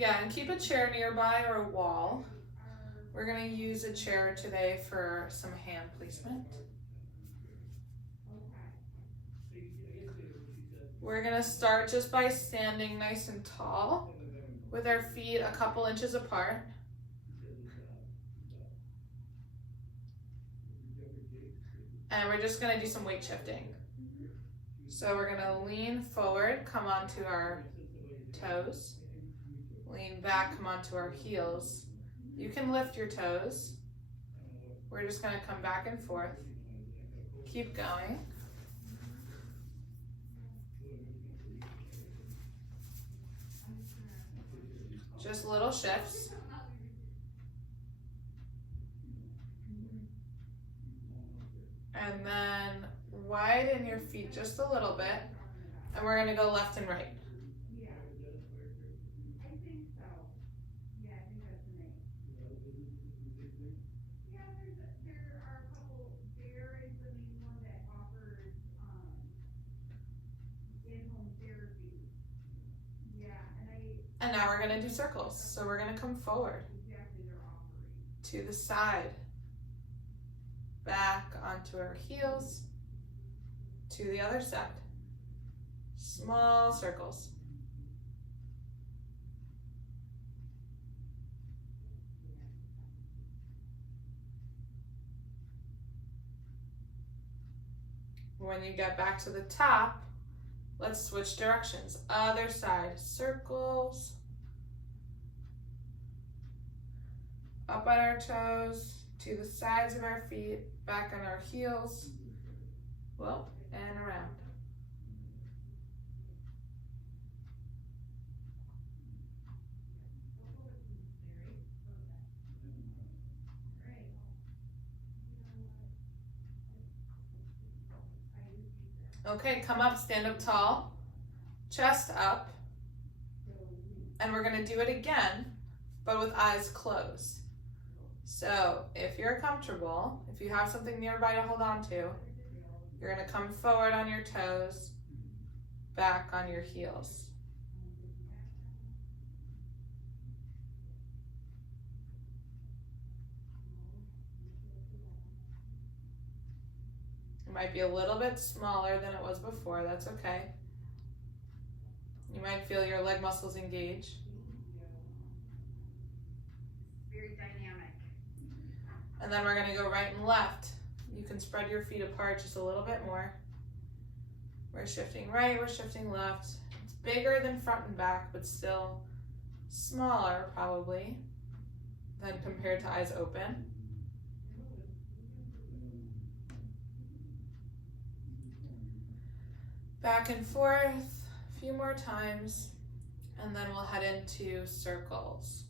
Yeah, and keep a chair nearby or a wall. We're gonna use a chair today for some hand placement. We're gonna start just by standing nice and tall with our feet a couple inches apart. And we're just gonna do some weight shifting. So we're gonna lean forward, come onto our toes. Lean back, come onto our heels. You can lift your toes. We're just gonna come back and forth. Keep going. Just little shifts. And then widen your feet just a little bit. And we're gonna go left and right. And now we're gonna do circles. So we're gonna come forward, to the side, back onto our heels, to the other side. Small circles. When you get back to the top, let's switch directions. Other side, circles. Up on our toes, to the sides of our feet, back on our heels. Whoop, and around. Okay, come up, stand up tall, chest up, and we're gonna do it again, but with eyes closed. So if you're comfortable, if you have something nearby to hold on to, you're gonna come forward on your toes, back on your heels. It might be a little bit smaller than it was before, that's okay. You might feel your leg muscles engage. Very dynamic. And then we're gonna go right and left. You can spread your feet apart just a little bit more. We're shifting right, we're shifting left. It's bigger than front and back, but still smaller probably than compared to eyes open. Back and forth, a few more times, and then we'll head into circles.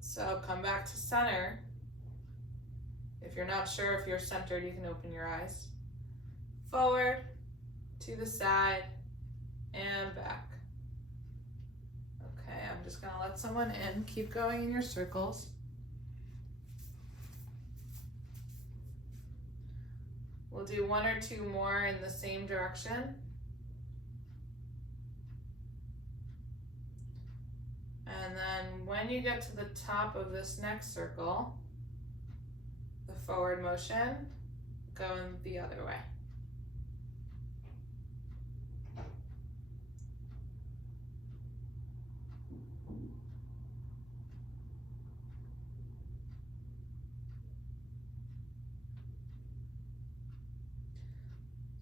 So come back to center. If you're not sure if you're centered, you can open your eyes. Forward, to the side, and back. Okay, I'm just gonna let someone in. Keep going in your circles. We'll do one or two more in the same direction. And then when you get to the top of this next circle, the forward motion, go in the other way.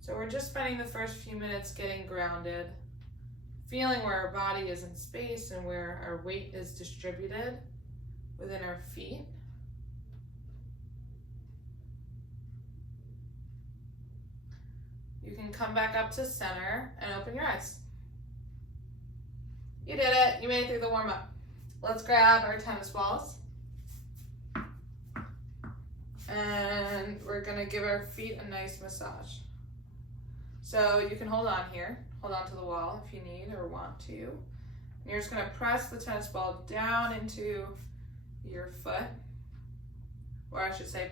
So we're just spending the first few minutes getting grounded, feeling where our body is in space and where our weight is distributed within our feet. You can come back up to center and open your eyes. You did it. You made it through the warm-up. Let's grab our tennis balls. And we're gonna give our feet a nice massage. So you can hold on here, hold on to the wall if you need or want to. And you're just gonna press the tennis ball down into your foot, or I should say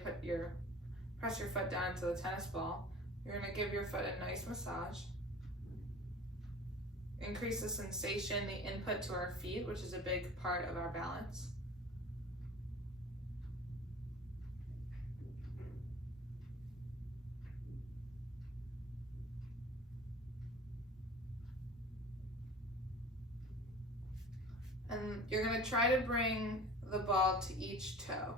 press your foot down into the tennis ball. You're gonna give your foot a nice massage. increase the sensation, the input to our feet, which is a big part of our balance. And you're going to try to bring the ball to each toe.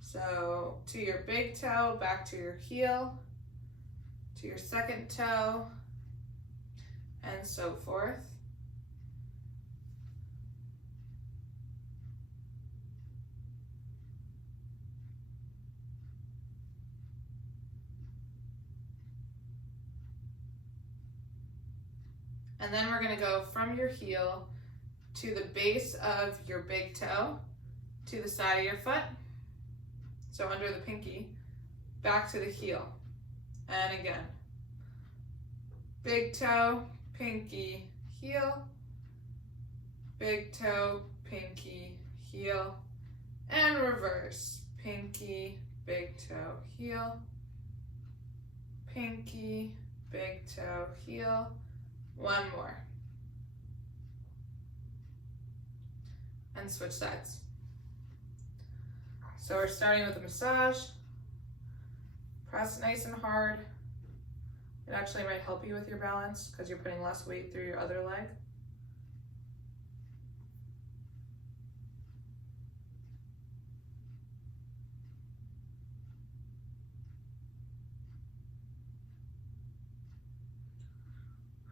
So to your big toe, back to your heel, to your second toe, and so forth. And then we're going to go from your heel to the base of your big toe, to the side of your foot, so under the pinky, back to the heel. And again, big toe, pinky, heel, big toe, pinky, heel, and reverse. Pinky, big toe, heel, pinky, big toe, heel. One more. And switch sides. So we're starting with a massage. Press nice and hard. It actually might help you with your balance because you're putting less weight through your other leg.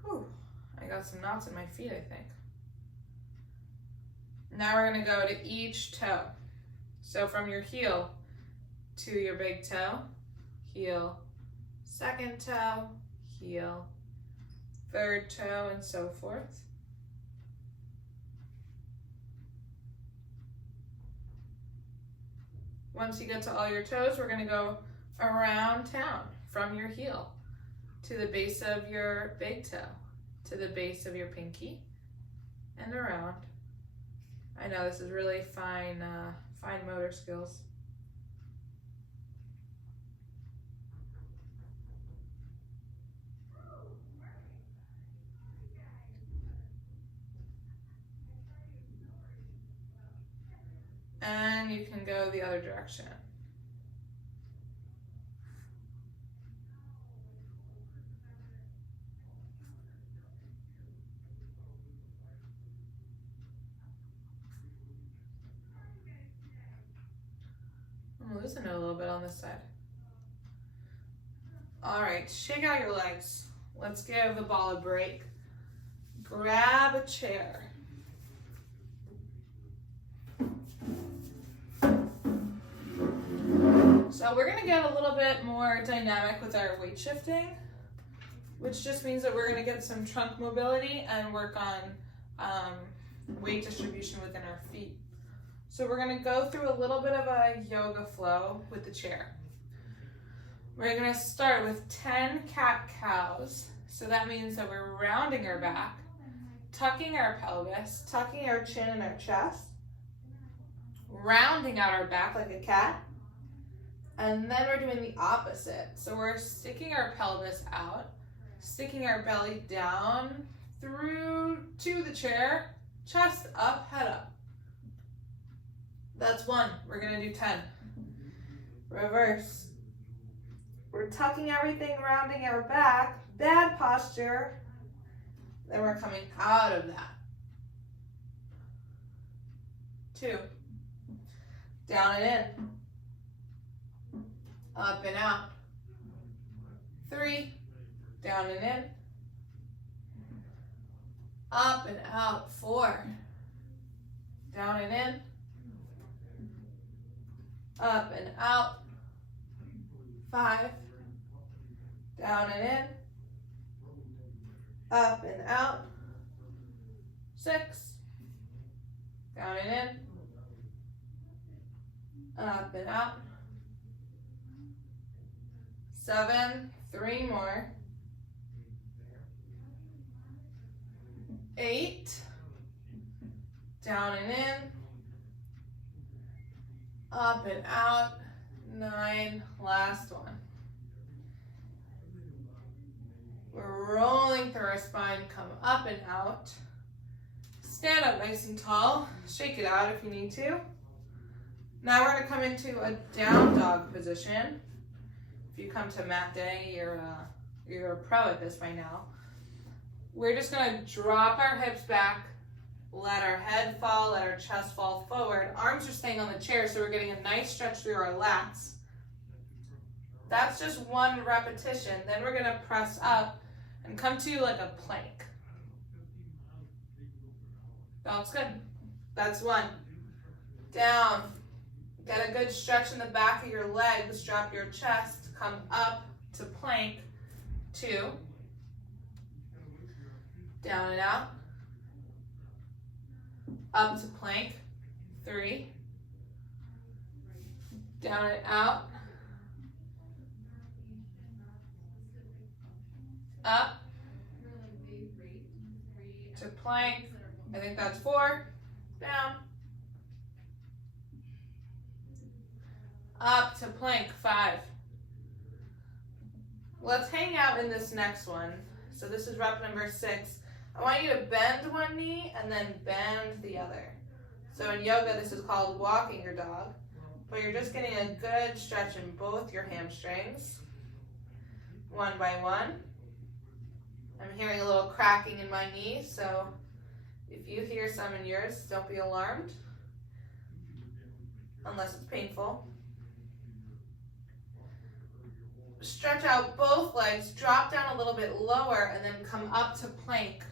Whew, I got some knots in my feet, I think. Now we're going to go to each toe. So from your heel to your big toe, heel, second toe, heel, third toe, and so forth. Once you get to all your toes, we're going to go around town from your heel to the base of your big toe, to the base of your pinky, and around. I know this is really fine motor skills. And you can go the other direction. I'm losing it a little bit on this side. All right, shake out your legs. Let's give the ball a break. Grab a chair. So we're gonna get a little bit more dynamic with our weight shifting, which just means that we're gonna get some trunk mobility and work on weight distribution within our feet. So we're gonna go through a little bit of a yoga flow with the chair. We're gonna start with 10 cat-cows. So that means that we're rounding our back, tucking our pelvis, tucking our chin and our chest, rounding out our back like a cat, and then we're doing the opposite. So we're sticking our pelvis out, sticking our belly down through to the chair, chest up, head up. That's 1. We're gonna do 10. Reverse. We're tucking everything, rounding our back, bad posture. Then we're coming out of that. 2. Down and in. Up and out. 3. Down and in. Up and out. 4. Down and in. Up and out. 5. Down and in. Up and out. 6. Down and in. Up and out. 7. 3 more. 8. Down and in. Up and out. 9. Last one. We're rolling through our spine, come up and out. Stand up nice and tall. Shake it out if you need to. Now we're going to come into a down dog position. If you come to mat day, you're a pro at this by now. We're just going to drop our hips back, let our head fall, let our chest fall forward. Arms are staying on the chair, so we're getting a nice stretch through our lats. That's just one repetition. Then we're going to press up and come to like a plank. That looks good. That's one. Down. Get a good stretch in the back of your legs. Drop your chest. Come up to plank. 2. Down and out. Up to plank. 3. Down and out. Up to plank. I think that's 4. Down. Up to plank. 5. Let's hang out in this next one. So this is rep number 6. I want you to bend one knee and then bend the other. So in yoga, this is called walking your dog, but you're just getting a good stretch in both your hamstrings. 1 by 1. I'm hearing a little cracking in my knee, so if you hear some in yours, don't be alarmed, unless it's painful. Stretch out both legs, drop down a little bit lower, and then come up to plank.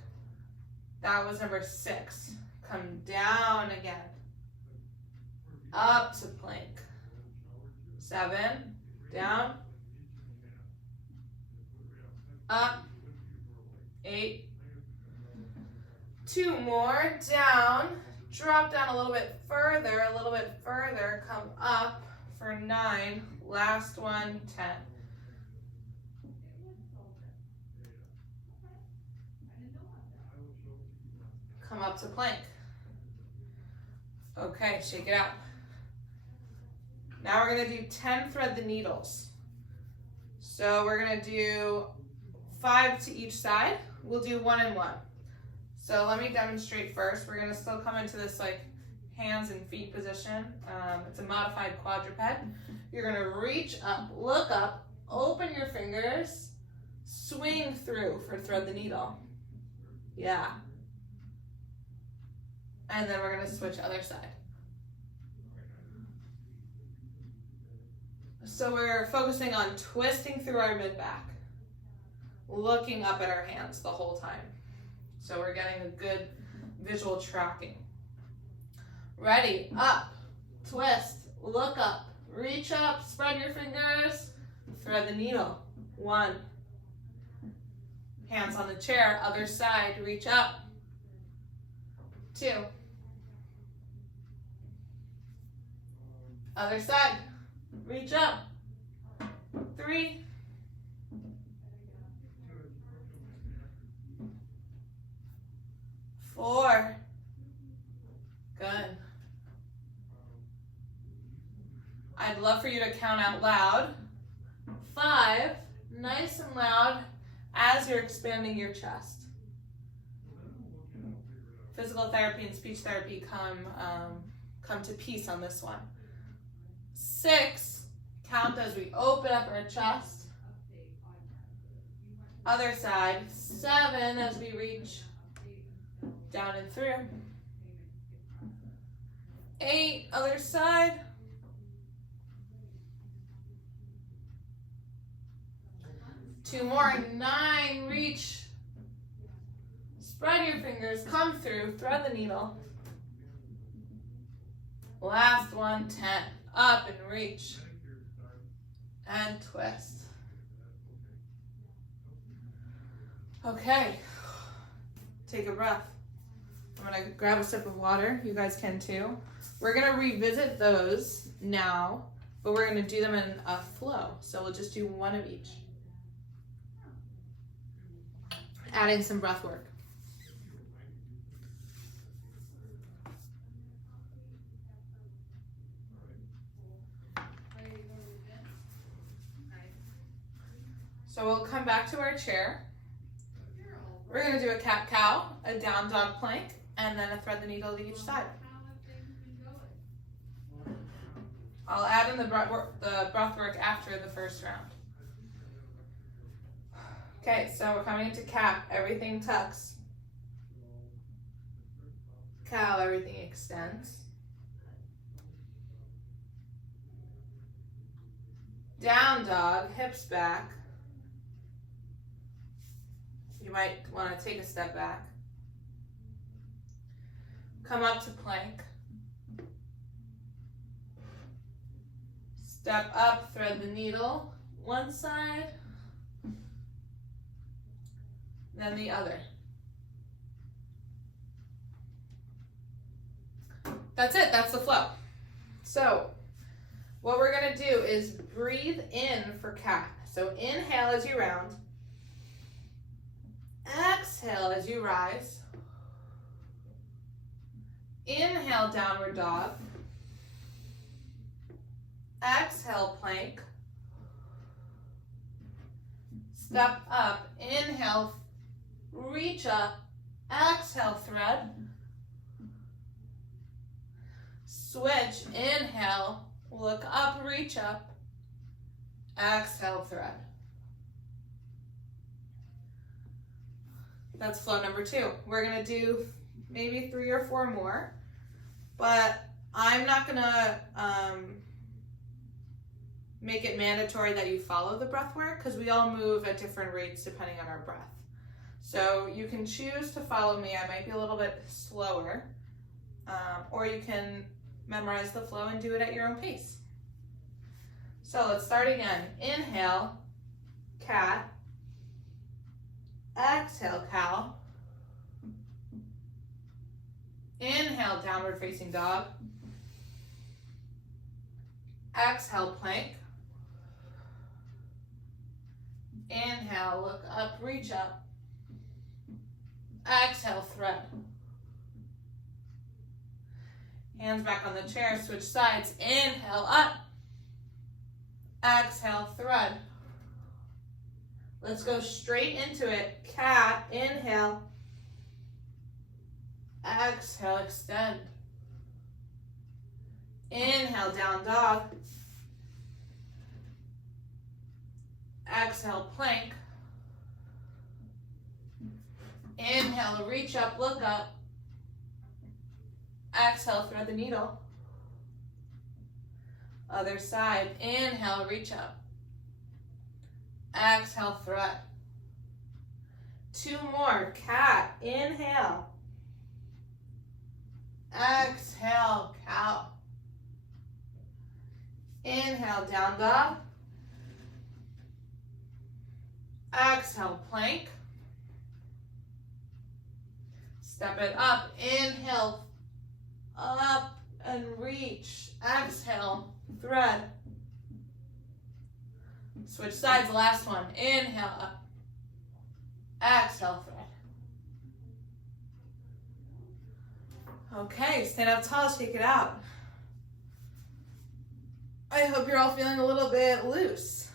That was number 6. Come down again. Up to plank. 7. Down. Up. 8. 2 more. Down. Drop down a little bit further, come up for 9. Last one, 10. Come up to plank. Okay, shake it out. Now we're going to do 10 thread the needles. So we're going to do 5 to each side. We'll do 1 and 1. So let me demonstrate first. We're going to still come into this like hands and feet position. It's a modified quadruped. You're going to reach up, look up, open your fingers, swing through for thread the needle. Yeah. And then we're going to switch other side. So we're focusing on twisting through our mid-back, looking up at our hands the whole time. So we're getting a good visual tracking. Ready, up, twist, look up, reach up, spread your fingers, thread the needle. 1. Hands on the chair, other side, reach up. 2. Other side, reach up. 3. 4. Good. I'd love for you to count out loud. 5. Nice and loud as you're expanding your chest. Physical therapy and speech therapy come to peace on this one. 6. Count as we open up our chest. Other side. 7 as we reach down and through. 8, other side. 2 more. 9, reach. Spread your fingers, come through, thread the needle. Last one, 10. Up and reach. And twist. Okay. Take a breath. I'm going to grab a sip of water. You guys can too. We're going to revisit those now, but we're going to do them in a flow. So we'll just do 1 of each. Adding some breath work. So we'll come back to our chair. We're gonna do a cat-cow, a down dog plank, and then a thread the needle to each side. I'll add in the breath work after the first round. Okay, so we're coming into cat, everything tucks. Cow, everything extends. Down dog, hips back. You might want to take a step back. Come up to plank. Step up, thread the needle, one side, then the other. That's it, that's the flow. So, what we're gonna do is breathe in for cat. So inhale as you round. Exhale as you rise. Inhale, downward dog. Exhale, plank. Step up, inhale, reach up. Exhale, thread. Switch, inhale, look up, reach up. Exhale, thread. That's flow number 2. We're gonna do maybe 3 or 4 more, but I'm not gonna make it mandatory that you follow the breath work because we all move at different rates depending on our breath. So you can choose to follow me. I might be a little bit slower, or you can memorize the flow and do it at your own pace. So let's start again. Inhale, cat. Exhale, cow. Inhale, downward facing dog. Exhale, plank. Inhale, look up, reach up. Exhale, thread. Hands back on the chair, switch sides. Inhale, up. Exhale, thread. Let's go straight into it. Cat, inhale. Exhale, extend. Inhale, down dog. Exhale, plank. Inhale, reach up, look up. Exhale, thread the needle. Other side. Inhale, reach up. Exhale, thread. 2 more. Cat. Inhale. Exhale, cow. Inhale, down dog. Exhale, plank. Step it up. Inhale, up and reach. Exhale, thread. Switch sides, last one. Inhale, up. Exhale, thread. Okay, stand up tall, shake it out. I hope you're all feeling a little bit loose.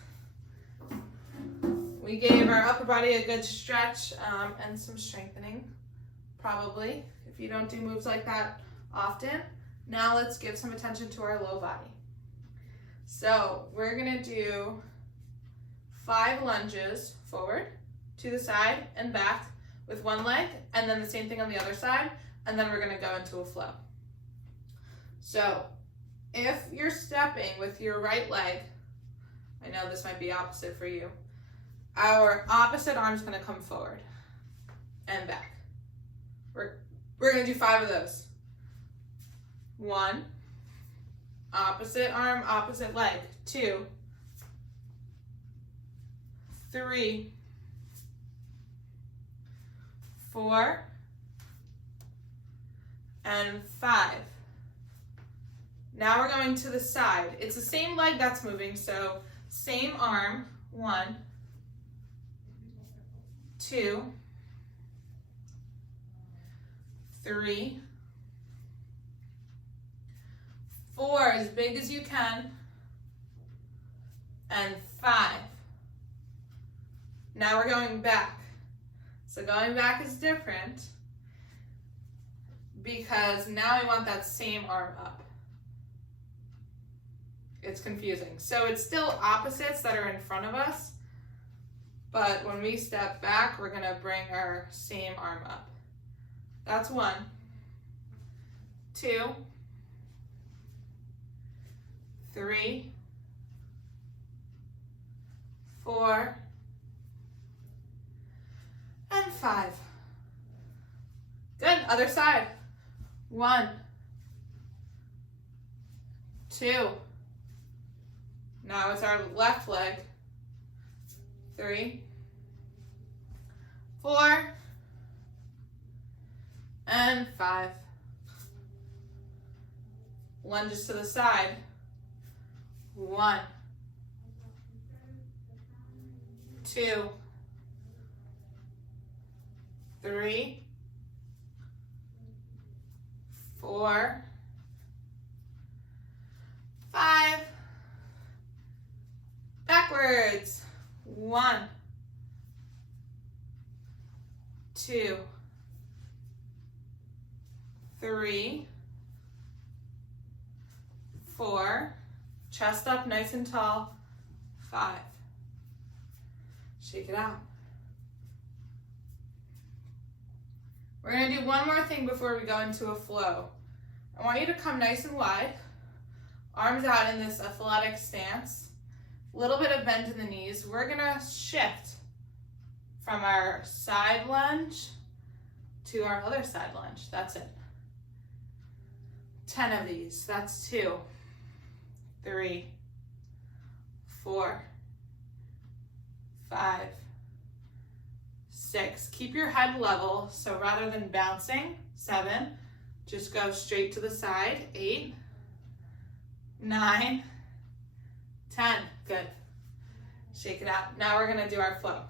We gave our upper body a good stretch and some strengthening, probably, if you don't do moves like that often. Now let's give some attention to our low body. So we're gonna do 5 lunges forward, to the side and back with one leg, and then the same thing on the other side, and then we're gonna go into a flow. So if you're stepping with your right leg, I know this might be opposite for you, our opposite arm's gonna come forward and back. We're gonna do 5 of those. 1, opposite arm, opposite leg. 2, 3, 4, and 5. Now we're going to the side. It's the same leg that's moving, so same arm. 1, 2, 3, 4, as big as you can, and 5. Now we're going back. So going back is different because now we want that same arm up. It's confusing. So it's still opposites that are in front of us, but when we step back, we're gonna bring our same arm up. That's 1, 2, 3, 4, and 5. Good, other side. 1, 2. Now it's our left leg. 3, 4, and 5. Lunges to the side. 1, 2, 3, 4, 5. Backwards. 1, 2, 3, 4. Chest up nice and tall. 5. Shake it out. We're going to do one more thing before we go into a flow. I want you to come nice and wide, arms out in this athletic stance, a little bit of bend in the knees. We're going to shift from our side lunge to our other side lunge. That's it. 10 of these. That's 2, 3, 4, 5, 6. Keep your head level, so rather than bouncing, 7, just go straight to the side. 8, 9, 10. Good. Shake it out. Now we're going to do our flow.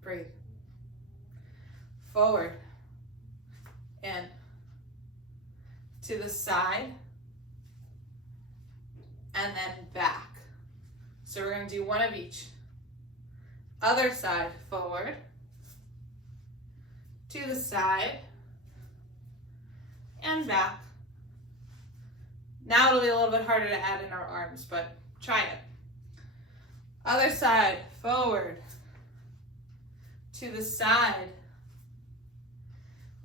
Breathe. Forward. In. To the side. And then back. So we're going to do one of each. Other side, forward. To the side. And back. Now it'll be a little bit harder to add in our arms, but try it. Other side, forward. To the side.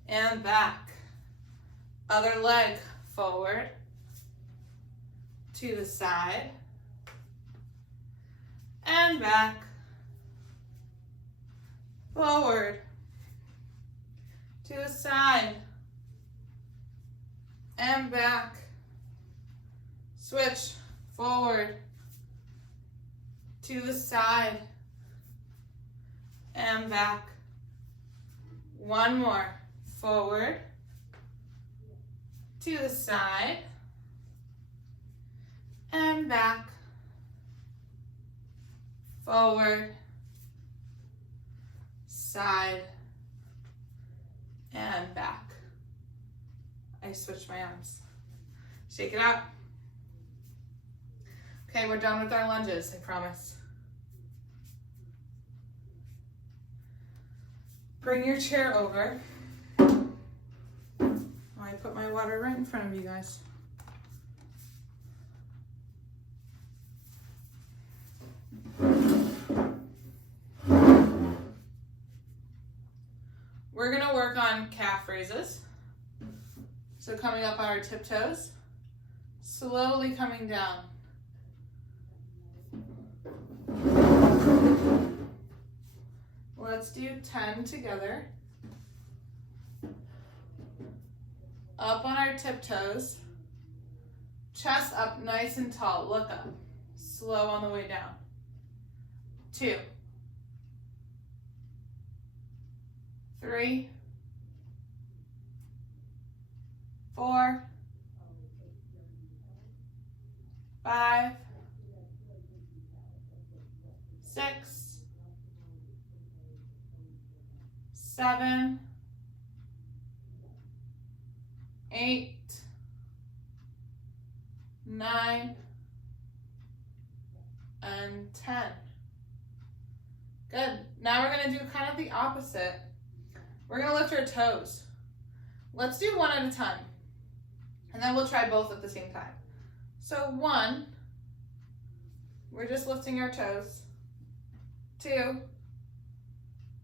And back. Other leg, forward. To the side. And back. Forward. To the side. And back. Switch. Forward. To the side. And back. One more. Forward. To the side. And back. Forward. Side. And back. I switched my arms. Shake it out. Okay, we're done with our lunges, I promise. Bring your chair over. I put my water right in front of you guys. We're gonna work on calf raises. So coming up on our tiptoes, slowly coming down. Let's do 10 together. Up on our tiptoes. Chest up nice and tall. Look up. Slow on the way down. 2. 3. 4. 5. 6. 7. 8. 9. And 10. Good. Now we're gonna do kind of the opposite. We're gonna lift our toes. Let's do one at a time. And then we'll try both at the same time. So 1, we're just lifting our toes. 2,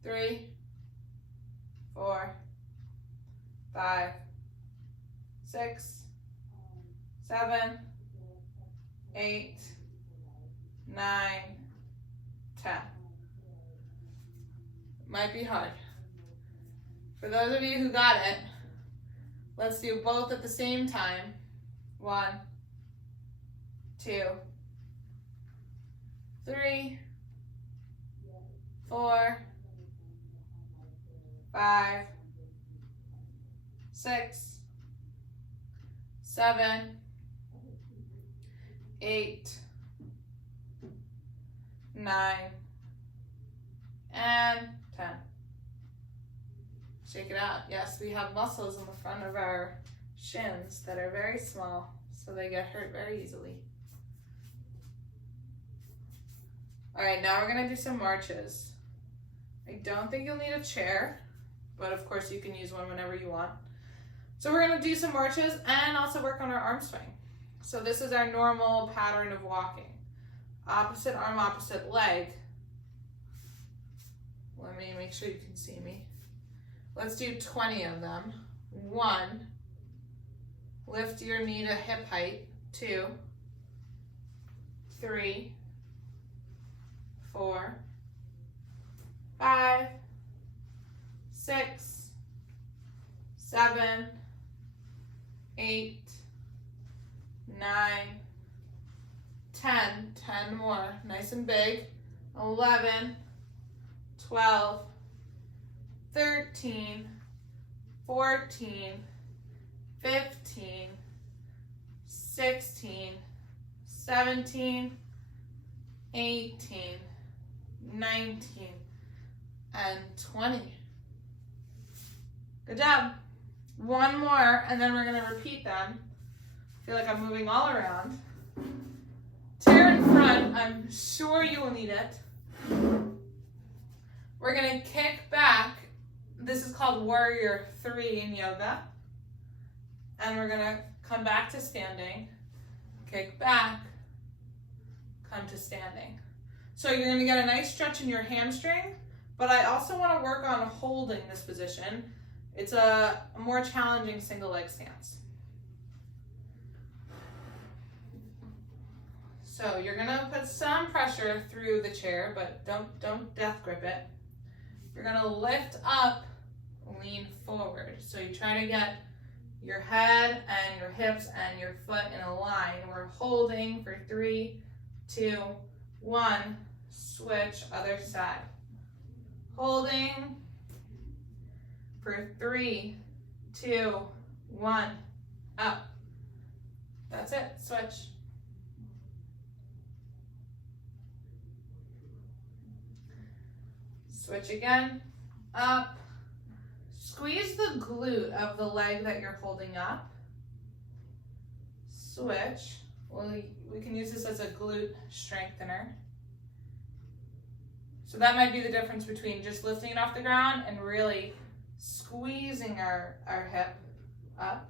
3, 4, 5, 6, 7, 8, 9, 10. Might be hard. For those of you who got it, let's do both at the same time. 1, 2, 3, 4, 5, 6, 7, 8, 9, and 10. Shake it out. Yes, we have muscles in the front of our shins that are very small, so they get hurt very easily. All right, now we're gonna do some marches. I don't think you'll need a chair, but of course you can use one whenever you want. So we're gonna do some marches and also work on our arm swing. So this is our normal pattern of walking. Opposite arm, opposite leg. Let me make sure you can see me. Let's do 20 of them. 1, lift your knee to hip height. 2, 3, 4, 5, 6, 7, 8, 9, 10, 10 more, nice and big. 11, 12, 13, 14, 15, 16, 17, 18, 19, and 20. Good job. One more, and then we're gonna repeat them. I feel like I'm moving all around. Chair in front, I'm sure you will need it. We're gonna kick back. This is called Warrior 3 in yoga. And we're gonna come back to standing, kick back, come to standing. So you're gonna get a nice stretch in your hamstring, but I also wanna work on holding this position. It's a more challenging single leg stance. So you're gonna put some pressure through the chair, but don't death grip it. You're gonna lift up, lean forward. So you try to get your head and your hips and your foot in a line. We're holding for 3, 2, 1, switch, other side. Holding for 3, 2, 1, up. That's it, switch. Switch again, up. Squeeze the glute of the leg that you're holding up. Switch. We can use this as a glute strengthener. So that might be the difference between just lifting it off the ground and really squeezing our hip up.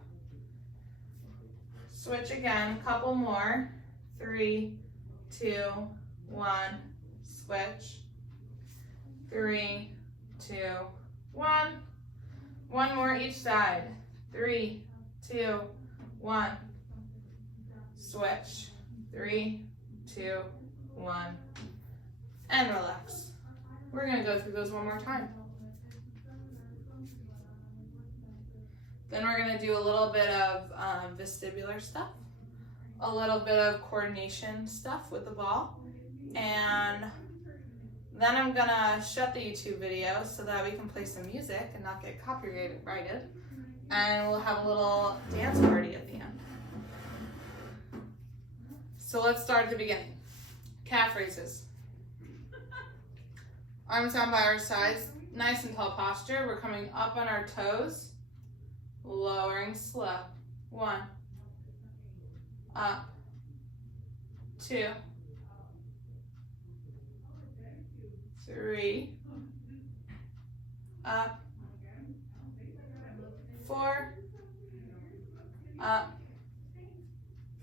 Switch again, a couple more. 3, 2, 1, switch. 3, 2, 1. One more each side. 3, 2, 1. Switch. 3, 2, 1. And relax. We're going to go through those one more time. Then we're going to do a little bit of vestibular stuff, a little bit of coordination stuff with the ball, and then I'm going to shut the YouTube video so that we can play some music and not get copyrighted, and we'll have a little dance party at the end. So let's start at the beginning. Calf raises. Arms down by our sides, nice and tall posture. We're coming up on our toes, lowering slow. 1, up, 2, 3, up, 4, up,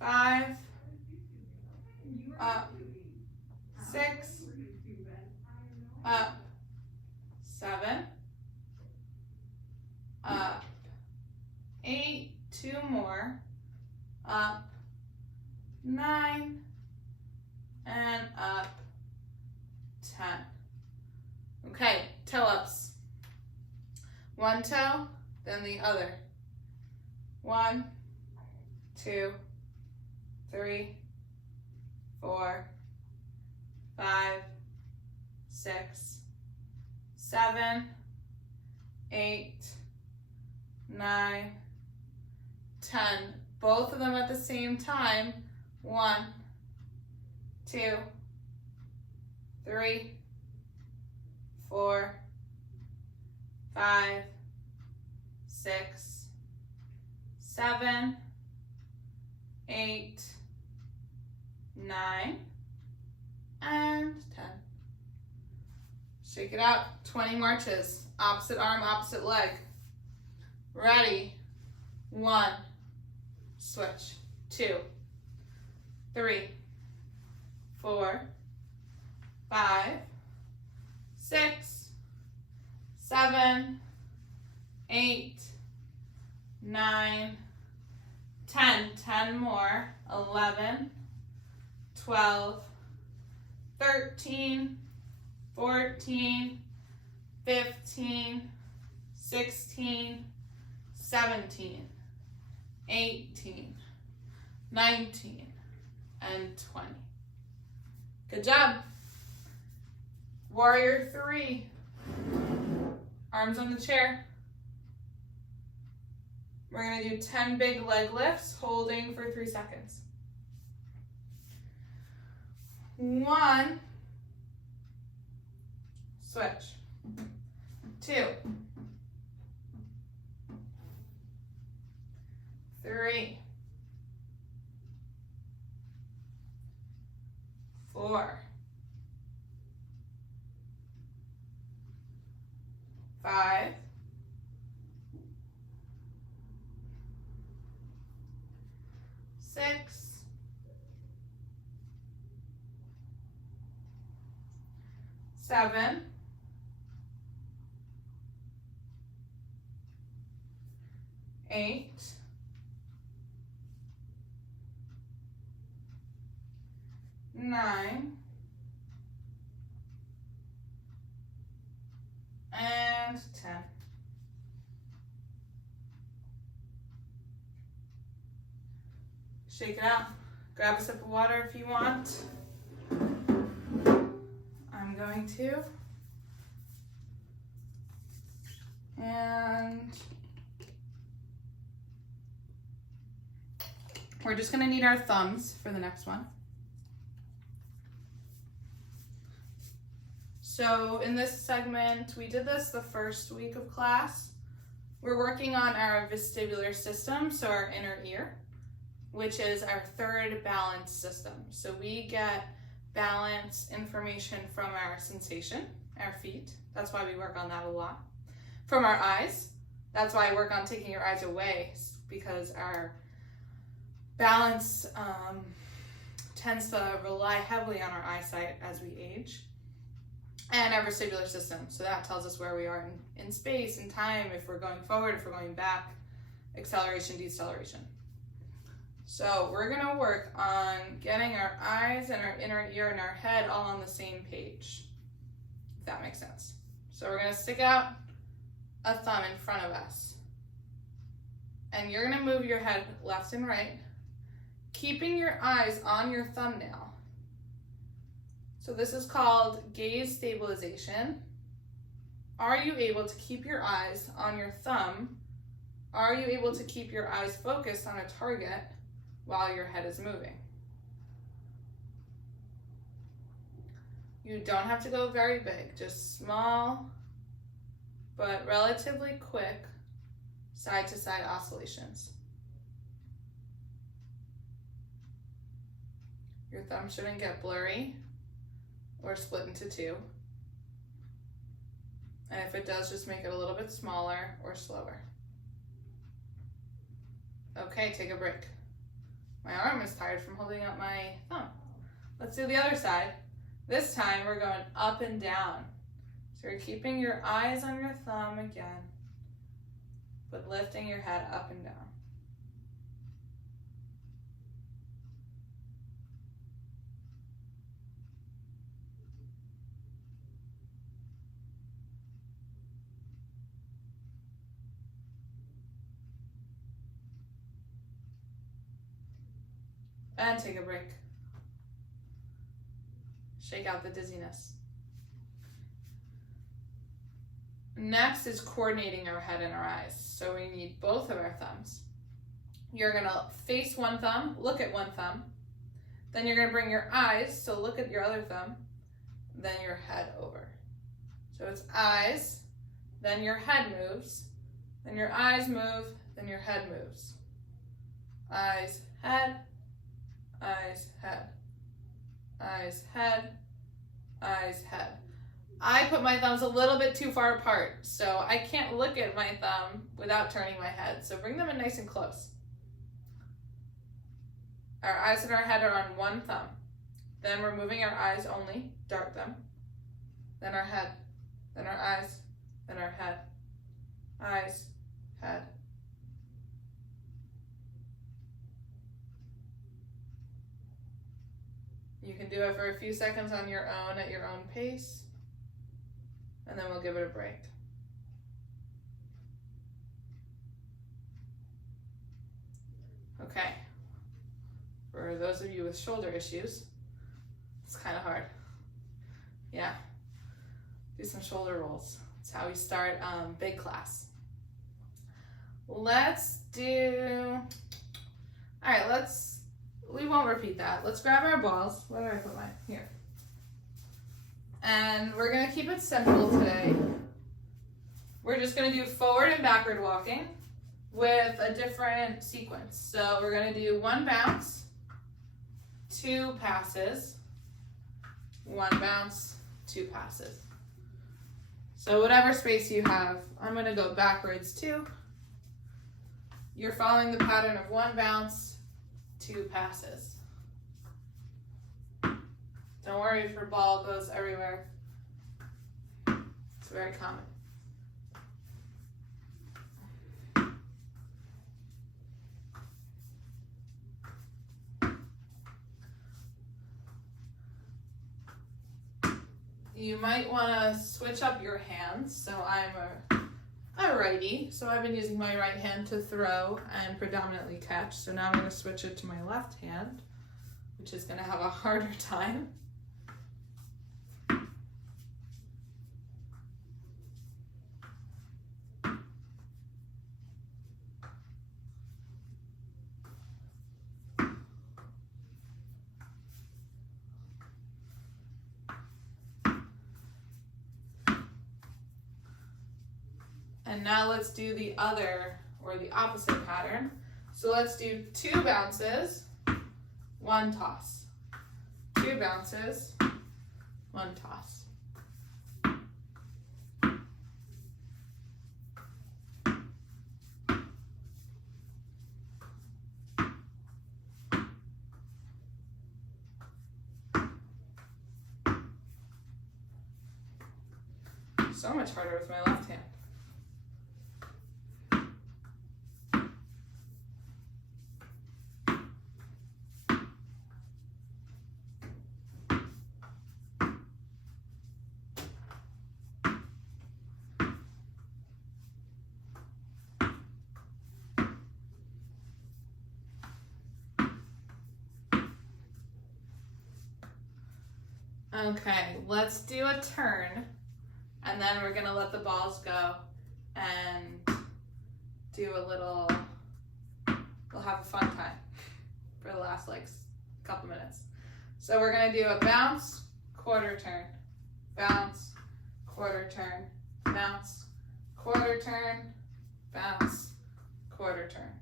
5, up, 6, up, 7, up, 8, 2 more, up, 9, and up, 10. Okay, toe ups. One toe, then the other. 1, 2, 3, 4, 5, 6, 7, 8, 9, 10. Both of them at the same time. 1, 2, 3, 4, 5, 6, 7, 8, 9, and 10. Shake it out. 20 marches. Opposite arm, opposite leg. Ready. 1. Switch. 2, 3, 4, 5, 6, 7, 8, 9, 10. 10 more. 11, 12, 13, 14, 15, 16, 17, 18, 19, and 20. Good job. Warrior 3. Arms on the chair. We're going to do 10 big leg lifts, holding for 3 seconds. 1. Switch. 2. 3. 4. 5. 6. 7. 8. 9. And 10. Shake it out. Grab a sip of water if you want. I'm going to. And we're just going to need our thumbs for the next one. So in this segment, we did this the first week of class. We're working on our vestibular system, so our inner ear, which is our third balance system. So we get balance information from our sensation, our feet. That's why we work on that a lot. From our eyes. That's why I work on taking your eyes away, because our balance tends to rely heavily on our eyesight as we age. And our vestibular system. So that tells us where we are in space and time, if we're going forward, if we're going back, acceleration, deceleration. So we're going to work on getting our eyes and our inner ear and our head all on the same page, if that makes sense. So we're going to stick out a thumb in front of us. And you're going to move your head left and right, keeping your eyes on your thumbnail. So this is called gaze stabilization. Are you able to keep your eyes on your thumb? Are you able to keep your eyes focused on a target while your head is moving? You don't have to go very big, just small, but relatively quick side-to-side oscillations. Your thumb shouldn't get blurry or split into two. And if it does, just make it a little bit smaller or slower. Okay, take a break. My arm is tired from holding up my thumb. Let's do the other side. This time we're going up and down. So you're keeping your eyes on your thumb again, but lifting your head up and down. And take a break. Shake out the dizziness. Next is coordinating our head and our eyes. So we need both of our thumbs. You're gonna face one thumb, look at one thumb. Then you're gonna bring your eyes, so look at your other thumb, then your head over. So it's eyes, then your head moves, then your eyes move, then your head moves. Eyes, head, eyes, head, eyes, head, eyes, head. I put my thumbs a little bit too far apart, so I can't look at my thumb without turning my head. So bring them in nice and close. Our eyes and our head are on one thumb. Then we're moving our eyes only, dart them. Then our head, then our eyes, then our head. Eyes, head. You can do it for a few seconds on your own at your own pace, and then we'll give it a break. Okay. For those of you with shoulder issues, it's kind of hard. Yeah. Do some shoulder rolls. That's how we start big class. Let's do, all right, we won't repeat that. Let's grab our balls. Where did I put mine? Here. And we're gonna keep it simple today. We're just gonna do forward and backward walking with a different sequence. So we're gonna do one bounce, two passes, one bounce, two passes. So whatever space you have, I'm gonna go backwards too. You're following the pattern of one bounce, two passes. Don't worry if your ball goes everywhere. It's very common. You might want to switch up your hands. So I'm a righty, so I've been using my right hand to throw and predominantly catch. So now I'm going to switch it to my left hand, which is going to have a harder time. And now let's do the other, or the opposite pattern. So let's do two bounces, one toss. Two bounces, one toss. So much harder with my left hand. Okay, let's do a turn, and then we're gonna let the balls go and do a little, we'll have a fun time for the last couple minutes. So we're gonna do a bounce, quarter turn, bounce, quarter turn, bounce, quarter turn, bounce, quarter turn.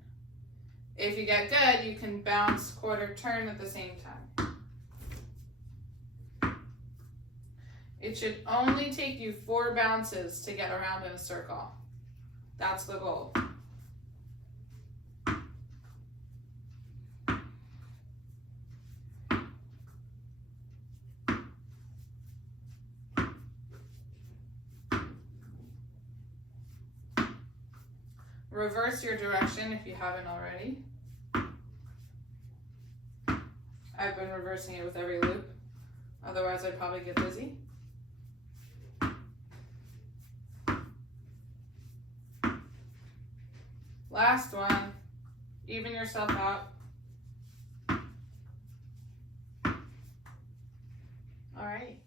If you get good, you can bounce, quarter turn at the same time. It should only take you 4 bounces to get around in a circle. That's the goal. Reverse your direction if you haven't already. I've been reversing it with every loop. Otherwise, I'd probably get dizzy. Last one. Even yourself out. All right.